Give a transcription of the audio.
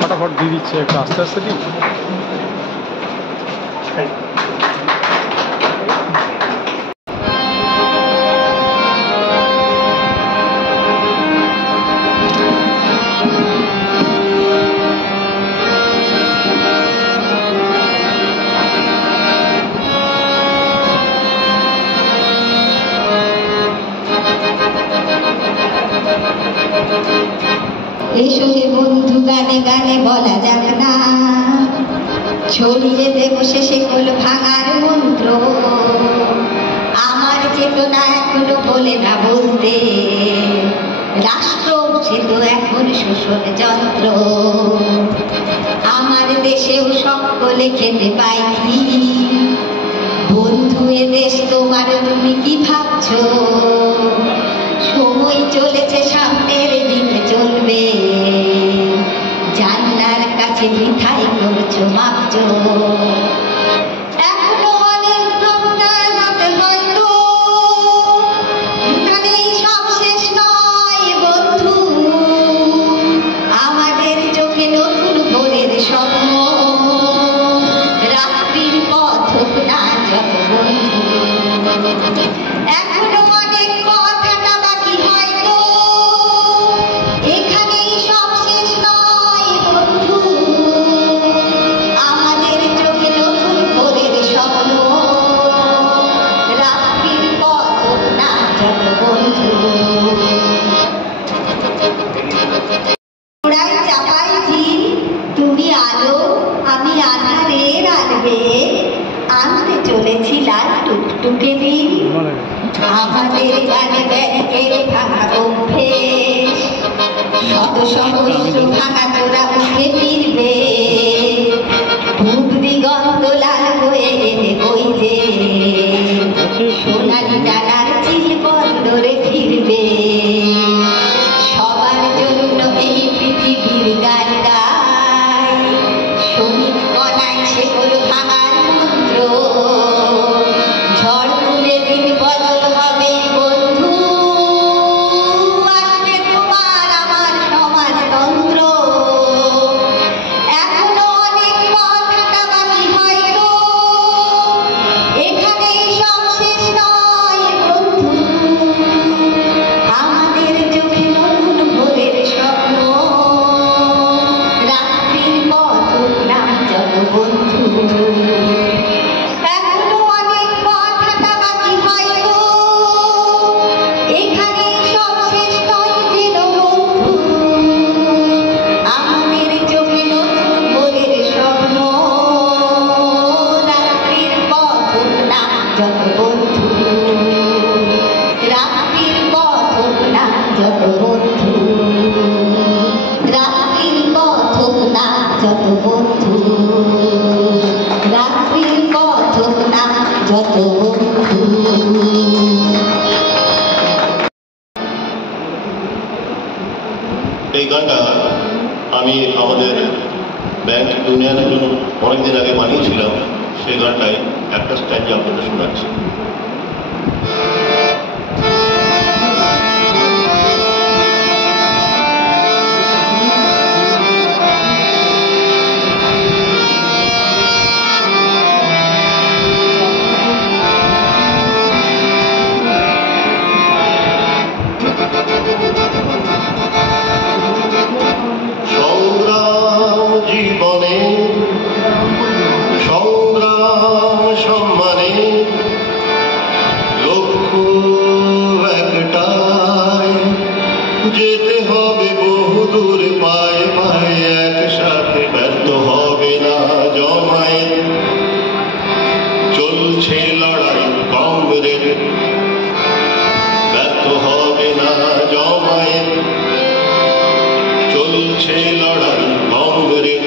फटाफट দিয়ে দিচ্ছে একটু আস্তে আস্তে দিন। এসো হে বন্ধু গানে গানে বলা যাক না, ছড়িয়ে দেব শেষে কোল ভাঙার মন্ত্র। আমার চেতনা এখনো বলে না বলতে, রাষ্ট্র সে তো এখন শোষণ যন্ত্র। আমার দেশেও সকলে খেতে পাই কি, বন্ধু এ দেশ তোমার, তুমি কি ভাবছো? সময় চলেছে, সামনের দিকে চলবে, জানলার কাছে বৃথাই করছো মাপছো। এখনো অনেক ঘন্টার রাতে হয়তো, এখানেই সব শেষ নয় বন্ধু। আমাদের চোখে নতুন ভোরের স্বপ্ন, রাত্রির পথ হোক না যত বন্ধু। এখনো অনেক কথাটা বাকি হয়তো, এখানেই সব শেষ নয় বন্ধু। আমাদের চোখে নতুন ভোরের স্বপ্ন, রাত্রির পথ হোক না যত বন্ধু। ওরাই চাপাই ঝিল, তুমি আলো আমি আধারের আনবে, আনতে চলেছি লাল টুকটুকে দিন। আমাদের গানে ব্যাংকের ভাঙা অভ্যেস, শত সহস্র ভাঙা চোরা মুখে ফিরবে, পূব দিগন্ত লাল হয়ে এলে বই যে, সোনালি ডানার চিল বন্দরে ফিরবে। সবার জন্য এই পৃথিবীর গান গাই, শোনিক কণায় সেগুলো ভাঙার মন্ত্র। ঝড় তুলে দিন বদল হবে বন্ধু, আসবে তোমার আমার সমাজতন্ত্র। এখনো অনেক কথাটা বাকি হয়তো, এখানেই সব শেষ নয় বন্ধু। আমাদের চোখে নতুন ভোরের স্বপ্ন, রাত্রির পথ হোক না যত বন্ধু। এখনো অনেক কথাটা বাকি হয়তো, এখানেই সব শেষ নয় যেন বন্ধু। আমাদের চোখে নতুন ভোরের স্বপ্ন, রাত্রির পথ হোক না যত বন্ধু। রাত্রির পথ হোক না যত বন্ধু, রাত্রির পথ হোক না যত বন্ধু, রাত্রির পথ হোক না যত বন্ধু। এই গানটা আমি আমাদের ব্যান্ড দুনিয়ার জন্য অনেকদিন আগে বানিয়েছিলাম। সেই গানটাই একটা স্ট্যান্ডে আপনাদের শোনাচ্ছি। সংগ্রাম জীবনে, সংগ্রাম সম্মানে, লক্ষ্য একটাই, যেতে হবে বহুদূর পায়ে পায়ে একসাথে, ব্যর্থ হবে না জমায়ে। চলছে লড়াই কংগ্রেস, ব্যর্থ হবে না জমায়ে। চলছে লড়াই কংগ্রেস,